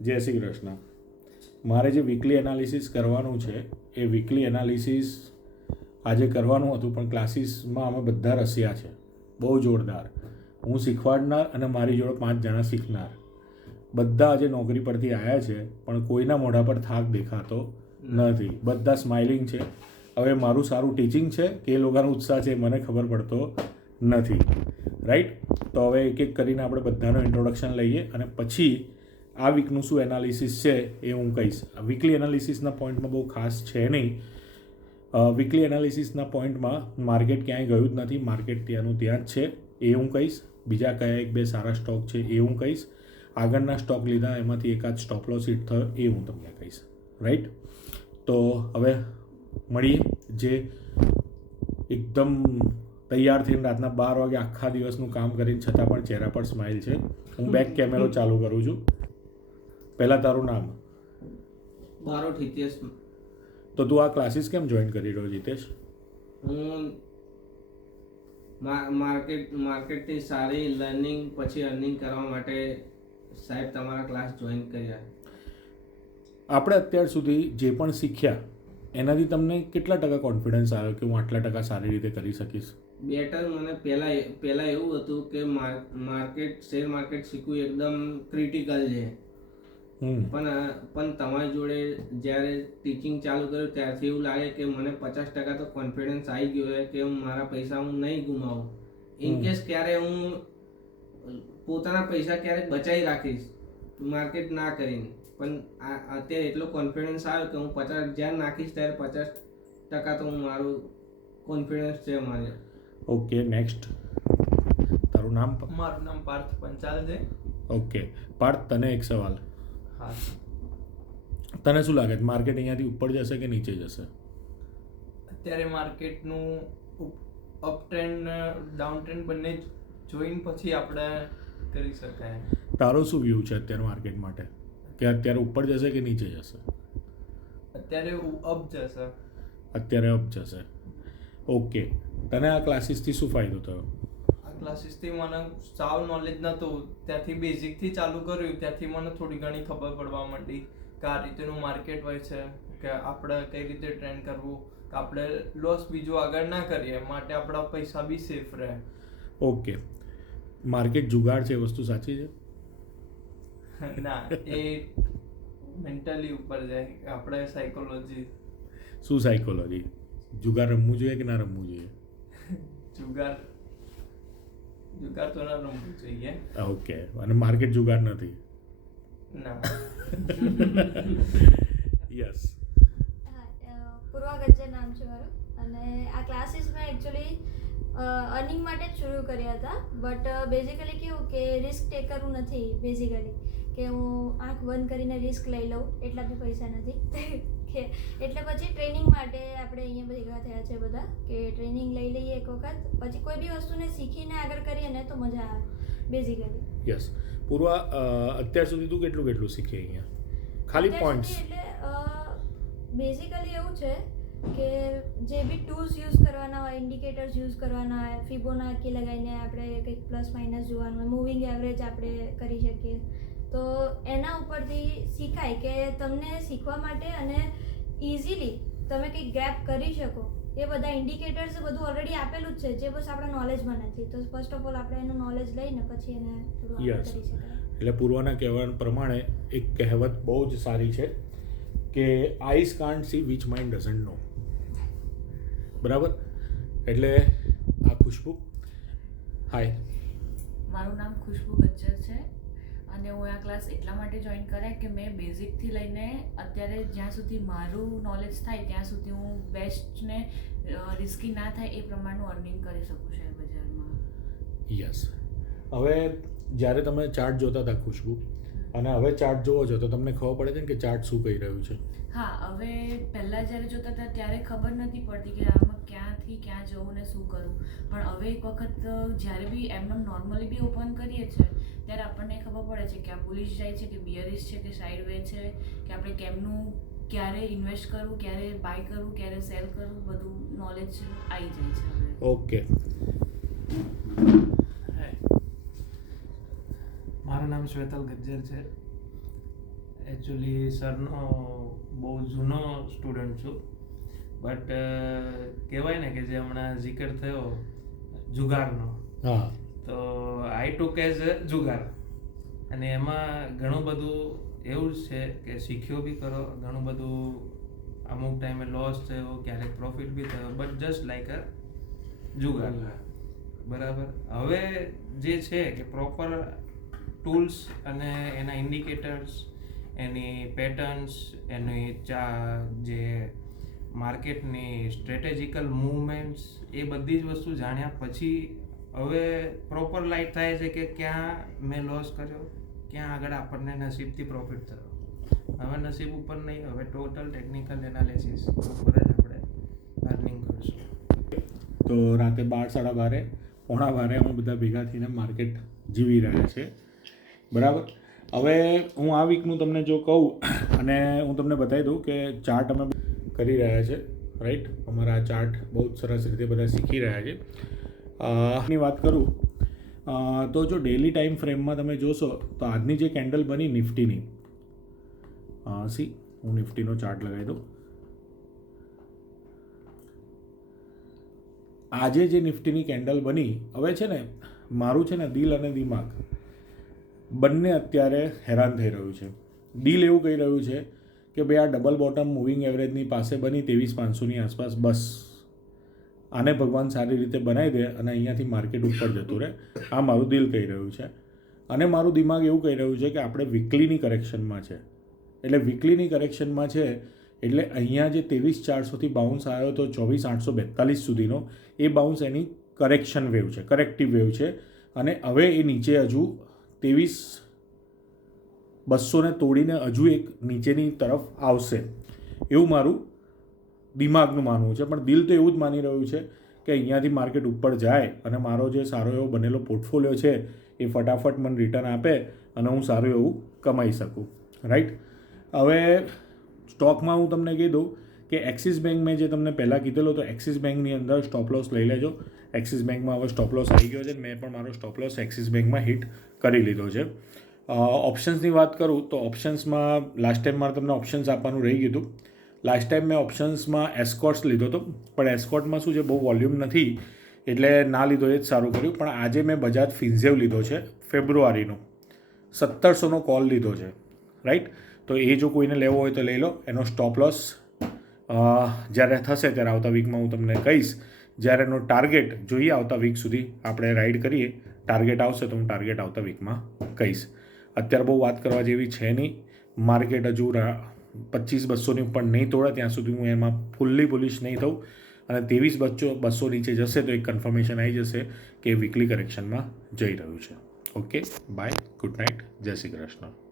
જય શ્રી કૃષ્ણ. મારે જે વીકલી એનાલિસિસ કરવાનું છે એ વીકલી એનાલિસિસ આજે કરવાનું હતું, પણ ક્લાસીસમાં અમે બધા રસ્યા છે, બહુ જોરદાર. હું શીખવાડનાર અને મારી જોડે 5 જણા શીખનાર, બધા આજે નોકરી પરથી આવ્યા છે, પણ કોઈના મોઢા પર થાક દેખાતો નથી, બધા સ્માઇલિંગ છે. હવે મારું સારું ટીચિંગ છે કે એ લોકોનો ઉત્સાહ છે મને ખબર પડતો નથી, રાઈટ? તો હવે એક એક કરીને આપણે બધાનો ઇન્ટ્રોડક્શન લઈએ અને પછી આ વીકનું શું એનાલિસિસ છે એ હું કહીશ. વીકલી એનાલિસિસના પોઈન્ટમાં બહુ ખાસ છે નહીં. વીકલી એનાલિસિસના પોઈન્ટમાં માર્કેટ ક્યાંય ગયું જ નથી, માર્કેટ ત્યાંનું ત્યાં જ છે એ હું કહીશ. બીજા કયા 1-2 સારા સ્ટોક છે એ હું કહીશ. આગળના સ્ટોક લીધા એમાંથી એકાદ સ્ટોપ લોસ હિટ થયો એ હું તમને કહીશ, રાઈટ? તો હવે મળીએ. જે એકદમ તૈયાર થઈને રાતના 12 વાગે આખા દિવસનું કામ કરીને છતાં પણ ચહેરા પર સ્માઇલ છે. હું બેક કેમેરો ચાલુ કરું છું. પહેલાં તારું નામ? બારોટ હિતેશ. તો તું આ ક્લાસીસ કેમ જોઈન કરી રહ્યો હિતેશ? હું માર્કેટની સારી લર્નિંગ પછી અર્નિંગ કરવા માટે સાહેબ તમારા ક્લાસ જોઈન કર્યા. આપણે અત્યાર સુધી જે પણ શીખ્યા એનાથી તમને કેટલા ટકા કોન્ફિડન્સ આવ્યો કે હું આટલા ટકા સારી રીતે કરી શકીશ? બેટર મને પહેલાં એવું હતું કે શેર માર્કેટ શીખવું એકદમ ક્રિટિકલ છે, પણ તમારી જોડે જ્યારે ટીચિંગ ચાલુ કર્યું ત્યારથી એવું લાગે કે મને 50% તો કોન્ફિડન્સ આવી ગયો છે કે હું મારા પૈસા હું નહીં ગુમાવું. ઇનકેસ ક્યારે હું પોતાના પૈસા ક્યારેક બચાવી રાખીશ માર્કેટ ના કરીને, પણ અત્યારે એટલો કોન્ફિડન્સ આવ્યો કે હું 50 જ્યારે નાખીશ ત્યારે 50% તો મારું કોન્ફિડન્સ છે મારે. ઓકે, નેક્સ્ટ તારું નામ? મારું નામ પાર્થ પંચાલ છે. ઓકે પાર્થ, તને એક સવાલ. હા, તને શું લાગે માર્કેટ અહીંયાથી ઉપર જશે કે નીચે જશે? અત્યારે માર્કેટનું અપ ટ્રેન્ડ ડાઉન ટ્રેન્ડ બંને જોઈને પછી આપણે કરી શકાય. તારો શું વ્યૂ છે અત્યારે માર્કેટ માટે, કે અત્યારે ઉપર જશે કે નીચે જશે? અત્યારે અપ જશે. અત્યારે અપ જશે. ઓકે, તને આ ક્લાસીસથી શું ફાયદો થયો? આ ક્લાસીસથી મને સાવ નોલેજ નહોતું, ત્યાંથી બેઝિકથી ચાલુ કર્યું, ત્યાંથી મને થોડી ઘણી ખબર પડવા માંડી કે આ રીતેનું માર્કેટ હોય છે, કે આપણે કઈ રીતે ટ્રેન્ડ કરવું, કે આપણે લોસ બીજું આગળ ના કરીએ, માટે આપણા પૈસા બી સેફ રહે. ઓકે, માર્કેટ જુગાડ છે એ વસ્તુ સાચી છે? ના, એ મેન્ટલી ઉપર જાય, આપણે સાયકોલોજી. શું સાયકોલોજી? જુગાર રમવું જોઈએ કે ના રમવું જોઈએ? જુગાર તો ના રમવું જોઈએ. ઓકે, અને માર્કેટ જુગાર નથી? ના. યસ. પૂર્વા ગજ્જર નામ છે મારું, અને આ ક્લાસીસ મેં એકચ્યુઅલી અર્નિંગ માટે જ શરૂ કર્યા હતા, બટ બેઝિકલી કેવું કે રિસ્ક ટેકરનું નથી. બેઝિકલી કે હું આંખ બંધ કરીને રિસ્ક લઈ લઉં એટલા બી પૈસા નથી કે એટલે પછી ટ્રેનિંગ માટે આપણે અહીંયા ભેગા થયા છે બધા, કે ટ્રેનિંગ લઈ લઈએ એક વખત, પછી કોઈ બી વસ્તુને શીખીને આગળ કરીએ ને તો મજા આવે બેઝિકલી. યસ. પૂર્વા, અત્યાર સુધી તું કેટલું શીખી અહીંયા? ખાલી પોઈન્ટ્સ? એટલે બેઝિકલી એવું છે કે જે બી ટૂલ્સ યુઝ કરવાના હોય, ઇન્ડિકેટર્સ યુઝ કરવાના હોય, ફિબોનાકી લગાવીને આપણે કંઈક પ્લસ માઇનસ જોવાનું હોય, મૂવિંગ એવરેજ આપણે કરી શકીએ, તો એના ઉપરથી શીખાય કે તમને શીખવા માટે અને ઇઝીલી તમે કંઈક ગેપ કરી શકો એ બધા ઇન્ડિકેટર્સ બધું ઓલરેડી આપેલું જ છે, જે બસ આપણા નોલેજમાં નથી. તો ફર્સ્ટ ઓફ ઓલ આપણે એનું નોલેજ લઈને પછી એને થોડું આગળ કરી શકાય. એટલે પૂર્વાના કહેવા પ્રમાણે એક કહેવત બહુ જ સારી છે કે eyes can't see which mind doesn't know. બરાબર? એટલે આ ખુશ્બુ. હાય, મારું નામ ખુશ્બુ ગજ્જર છે અને હું આ ક્લાસ એટલા માટે જોઈન કર્યા કે મેં બેઝિકથી લઈને અત્યારે જ્યાં સુધી મારું નોલેજ થાય ત્યાં સુધી હું બેસ્ટને રિસ્કી ના થાય એ પ્રમાણનું અર્નિંગ કરી શકું શેર બજારમાં. યસ. હવે જ્યારે તમે ચાર્ટ જોતા હતા ખુશ્બુ, અને હવે ચાર્ટ જોવો છો તો તમને ખબર પડે છે ને કે ચાર્ટ શું કહી રહ્યું છે? હા, હવે પહેલાં જ્યારે જોતા હતા ત્યારે ખબર નથી પડતી કે આમાં ક્યાંથી ક્યાં જવું ને શું કરવું, પણ હવે એક વખત જ્યારે બી એમને નોર્મલી બી ઓપન કરીએ છીએ ત્યારે આપણને ખબર પડે છે કે આ બુલિશ જાય છે કે બિયરિશ છે કે સાઇડ વે છે, કે આપણે કેમનું ક્યારે ઇન્વેસ્ટ કરવું, ક્યારે બાય કરવું, ક્યારે સેલ કરવું, બધું નોલેજ આવી જાય છે હવે. ઓકે. મારું નામ શ્વેતલ ગજ્જર છે. એકચ્યુઅલી સરનો બહુ જૂનો સ્ટુડન્ટ છું, બટ કહેવાય ને કે જે હમણાં જિકર થયો જુગારનો, હા તો આઈ ટુક એઝ જુગાર, અને એમાં ઘણું બધું એવું જ છે કે શીખ્યો બી કરો, ઘણું બધું અમુક ટાઈમે લોસ થયો, ક્યારેક પ્રોફિટ બી થયો, બટ જસ્ટ લાઈક અ જુગાર. બરાબર. હવે જે છે કે પ્રોપર ટૂલ્સ અને એના ઇન્ડિકેટર્સ, એની પેટર્ન્સ, એની જે માર્કેટની સ્ટ્રેટેજિકલ મૂવમેન્ટ્સ, એ બધી જ વસ્તુ જાણ્યા પછી હવે પ્રોપર લાઇટ થાય છે કે ક્યાં મેં લોસ કર્યો, ક્યાં આગળ આપણને નસીબથી પ્રોફિટ થયો. હવે નસીબ ઉપર નહીં, હવે ટોટલ ટેકનિકલ એનાલિસિસ ઉપર જ આપણે અર્નિંગ કરીશું. તો રાતે 12, 12:30, 11:15 અમે બધા ભેગા થઈને માર્કેટ જીવી રહ્યા છે. બરાબર. હવે હું આ વીકનું તમને જો કહું અને હું તમને બતાવી દઉં કે ચાર્ટ અમે કરી રહ્યા છે, રાઈટ. અમારા આ ચાર્ટ બહુ જ સરસ રીતે બધા શીખી રહ્યા છે. ની વાત કરું તો જો ડેલી ટાઈમ ફ્રેમમાં તમે જોશો તો આજની જે કેન્ડલ બની નિફ્ટીની, હું નિફ્ટીનો ચાર્ટ લગાવી દઉં. આજે જે નિફ્ટીની કેન્ડલ બની, હવે છે ને મારું છે ને દિલ અને દિમાગ બંને અત્યારે હેરાન થઈ રહ્યું છે. દિલ એવું કહી રહ્યું છે કે ભાઈ આ ડબલ બોટમ મૂવિંગ એવરેજની પાસે બની 23,500ની આસપાસ, બસ આને ભગવાન સારી રીતે બનાવી દે અને અહીંયાથી માર્કેટ ઉપર જતું રહે, આ મારું દિલ કહી રહ્યું છે. અને મારું દિમાગ એવું કહી રહ્યું છે કે આપણે વીકલીની કરેક્શનમાં છે, એટલે વીકલીની કરેક્શનમાં છે એટલે અહીંયા જે 23,400થી બાઉન્સ આવ્યો તો 24,842 સુધીનો, એ બાઉન્સ એની કરેક્શન વેવ છે, કરેક્ટિવ વેવ છે. અને હવે એ નીચે હજુ 23,200ને તોડીને હજુ એક નીચેની તરફ આવશે એવું મારું દિમાગનું માનવું છે. પણ દિલ તો એવું જ માની રહ્યું છે કે અહીંયાથી માર્કેટ ઉપર જાય અને મારો જે સારો એવો બનેલો પોર્ટફોલિયો છે એ ફટાફટ મને રિટર્ન આપે અને હું સારું એવું કમાઈ શકું, રાઈટ. હવે સ્ટોકમાં હું તમને કહી દઉં કે એક્સિસ બેંક મેં જે તમને પહેલાં કીધેલો, તો એક્સિસ બેંકની અંદર સ્ટોપ લોસ લઈ લેજો. એક્સિસ બેંકમાં હવે સ્ટોપ લોસ આવી ગયો છે, મેં પણ મારો સ્ટોપ લોસ એક્સિસ બેંકમાં હિટ કરી લીધો છે. ઓપ્શન્સની વાત કરું તો ઓપ્શન્સમાં લાસ્ટ ટાઈમ મારે તમને ઓપ્શન્સ આપવાનું રહી ગયું હતું. લાસ્ટ ટાઈમ મેં ઓપ્શન્સમાં એસ્કોર્ટ્સ લીધો હતો, પણ એસ્કોર્ટમાં શું છે બહુ વોલ્યુમ નથી એટલે ના લીધો, એ જ સારું કર્યું. પણ આજે મેં બજાજ ફિન્ઝેવ લીધો છે ફેબ્રુઆરીનો, 1700નો કોલ લીધો છે, રાઈટ. તો એ જો કોઈને લેવો હોય તો લઈ લો. એનો સ્ટોપ લોસ જ્યારે થશે ત્યારે આવતા વીકમાં હું તમને કહીશ. જ્યારે એનો ટાર્ગેટ જોઈએ આવતા વીક સુધી આપણે રાઇડ કરીએ, ટાર્ગેટ આવશે તો હું ટાર્ગેટ આવતા વીકમાં કહીશ. અત્યારે બહુ વાત કરવા જેવી છે નહીં. માર્કેટ હજુ 25,200ની ઉપર નહીં તોડે ત્યાં સુધી હું એમાં ફૂલ્લી બુલિશ નહીં થઉં, અને 23,200 નીચે જશે તો એક કન્ફર્મેશન આવી જશે કે વીકલી કરેક્શનમાં જઈ રહ્યું છે. ઓકે, બાય, ગુડ નાઇટ, જય શ્રી કૃષ્ણ.